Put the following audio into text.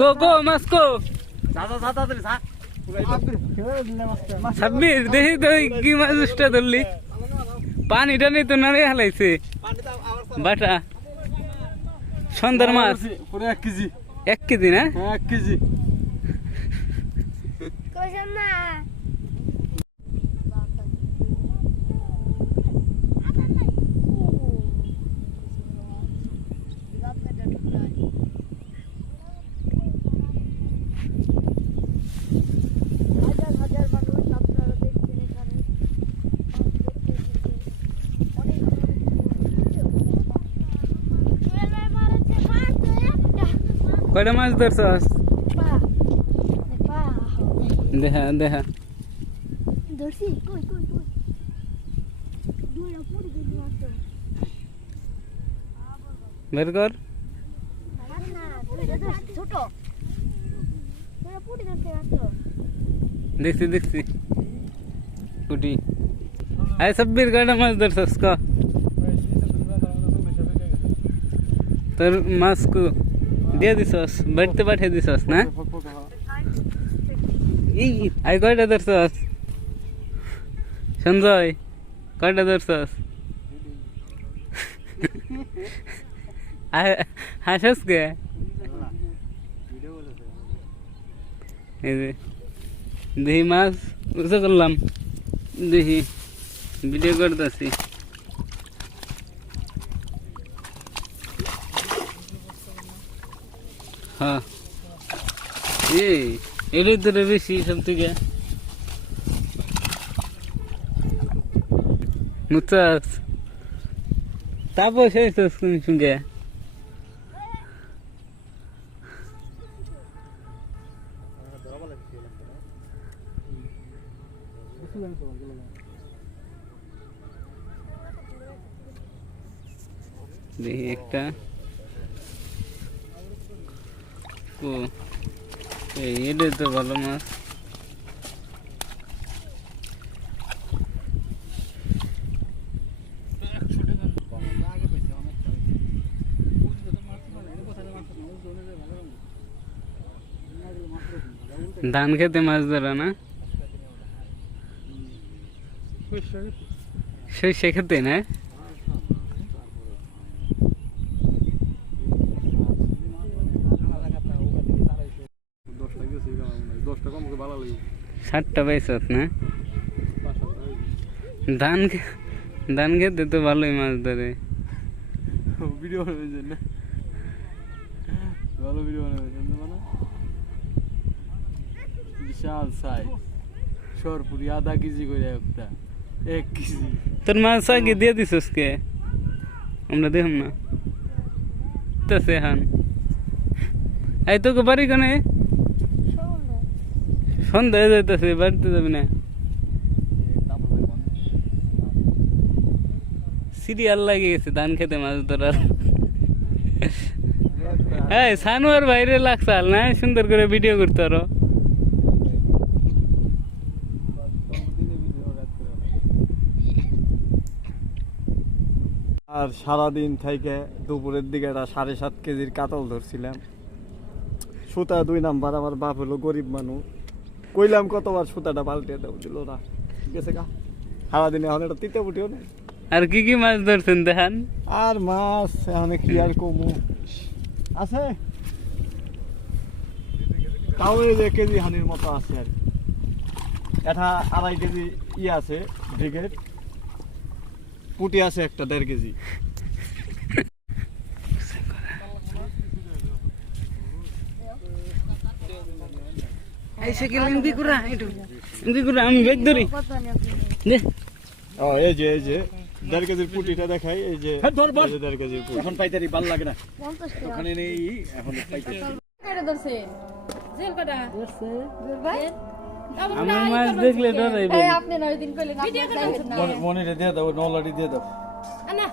কো কো মাছ কো সা সাব্বির দেখি তো কি মাছটা ধরলি। পানিটা নেই তো নাড়ে হালাইছে। বাটা। সন্ধ্যার মাছ। এক কেজি। এক কেজি না? এক কেজি। কয়টা মাছ ধরছস দেখা দেখা ধরছি কই কই কই দুইটা পুরি দিন মাত্র বের কর না দুইটা ধরছি ছোট দুইটা পুরি ধরতে মাত্র দেখছি দেখছি কুটি আয় সাব্বির কয়টা মাছ ধরছস ক তোর মাছ কু দিয়ে দিছস, বাড়িতে পাঠিয়ে দিছস, না? আই কয়টা ধরছস? সঞ্জয়, কয়টা ধরছস? হাসস কে? এই দেখি মাছ উঁচু করলাম। দেখি ভিডিও করতেছি। হ্যাঁ। এই এটাই তো বেশি সব থেকে। মুচাস তারপর শেষ সঙ্গে। দেখি একটা। ও এই এটা তো ভালো মাছ ধান খেতে মাছ ধরা না? সর্ষে খেতে না? দশটা কম ভালো লাগবে ষাটটা পাইছত না ধান ধান খেতে তো ভালোই মাছ ধরে। ভিডিও বানাবেন না ভালো ভিডিও বানাবেন মানে? বিশাল সাইজ সরপুরি আধা কেজি করে একটা। এক কেজি। তোর মাছ আগে দিয়ে দিছস কে? আমরা দেখুন না। তাছে হান এই তোকে বাড়ি কানে? সন্ধ্যা হয়ে যাইতেছে বাড়িতে যাবি না। সিরিয়াল লাগে গেছে, ধান খেতে মাছ ধরার। হ্যাঁ সানোয়ার বাইরে লাগছাল, না? সুন্দর করে ভিডিও করতে আরও আর সারাদিন থেকে দুপুরের দিকে একটা সাড়ে সাত কেজির কাতল ধরছিলাম। সুতা দুই নাম্বার, আমার বাপ হলো গরিব মানুষ। কইলাম কতবার সুতাটা পাল্টে দাও দিল না? গেছে গা। সারাদিনে এখন একটা তিতে ফুটিও না আর কি কি মাছ ধরছেন দেখান? আর মাছ এখন কি আর কমু? আছে? তাও এই যে কেজি হানির মতো আছে আর এটা আড়াই কেজি ই আছে ব্রিগেড। পুটি আছে একটা দেড় কেজি। এই সাইকেল এমকি করা একটু এমকি করা আমি ব্যাগ ধরি। দে। ও এই যে এই যে দেড় কেজির পুটিটা দেখাই এই যে এই যে দেড় কেজির পুটি। এখন পাইতারি ভালো লাগে না। ওখানে নেই এখন পাইতারি কাটা ধরছে। জেল কাটা? ভাই? আমার মাছ দেখলে ডরাইবে আপনি নয় দিন কইলেন ভিডিও কাটা দিয়ে দাও নলাটি দিয়ে দাও। আনা।